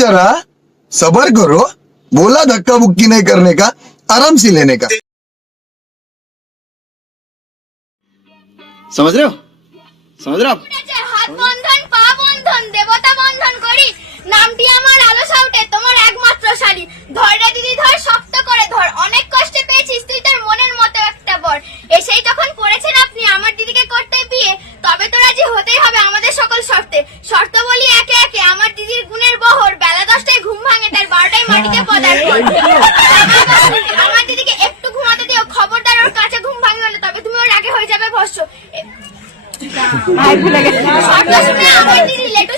जरा सबर करो, बोला धक्का बुक्की नहीं करने का, आराम से लेने का। समझ रहे हो? समझ रहे हो आप? হাত বন্ধন পা বন্ধন দেবতা বন্ধন করি নামটি আমার আলো সাউটে তোমার একমাত্র শালী ধর রে দিদি ধর শক্ত করে ধর অনেক কষ্টে পেয়েছিস তুই তোর মনের মতো একটা বর এসেই তখন করেছেন আপনি আমার দিদিকে করতে বিয়ে তবে তো রাজি হতেই হবে আমাদের সকল শর্তে শর্ত বলি একে একে আমার দিদির গুণের বহর বেলা 10টায় ঘুম ভাঙে তার 12টায় মাটিতে পদার্পণ আমার দিদিকে একটু ঘুমাতে দিও খবরদার ওর কাছে ঘুম ভাঙবে না তবে তুমি ওর আগে হয়ে যাবে ভস্ম আমার দিদি লেট